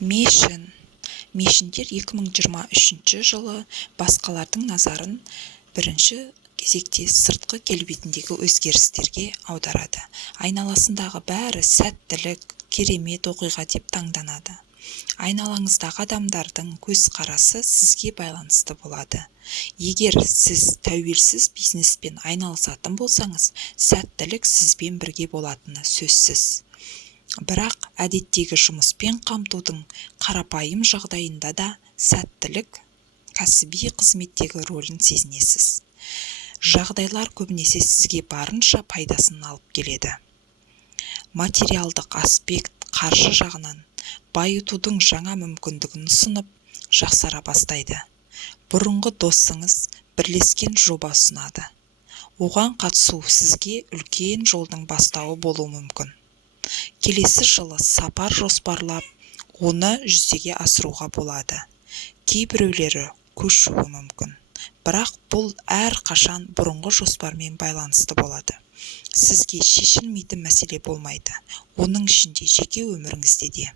Мешін. Мешіндер 2023 жылы басқалардың назарын бірінші кезекте сыртқы келбетіндегі өзгерістерге аударады. Айналасындағы бәрі сәттілік, керемет оқиға деп таңданады. Айналаңыздағы адамдардың көзқарасы сізге байланысты болады. Егер сіз тәуелсіз бизнеспен айналысатын болсаңыз, сәттілік сізбен бірге болатыны сөзсіз. Бірақ әдеттегі жұмыспен қамтудың қарапайым жағдайында да сәттілік кәсіби қызметтегі рөлін сезінесіз. Жағдайлар көбінесе сізге барынша пайдасын алып келеді. Материалдық аспект қаржы жағынан байытудың жаңа мүмкіндігін ұсынып, жақсара бастайды. Бұрынғы досыңыз бірлескен жоба ұсынады. Оған қатысу сізге үлкен жолдың бастауы болуы мүмкін. Келесі жылы сапар жоспарлап, оны жүзеге асыруға болады. Кейбіреулері көшуі мүмкін. Бірақ бұл әрқашан бұрынғы жоспармен байланысты болады. Сізге шешілмейтін мәселе болмайды. Оның ішінде жеке өміріңізде де.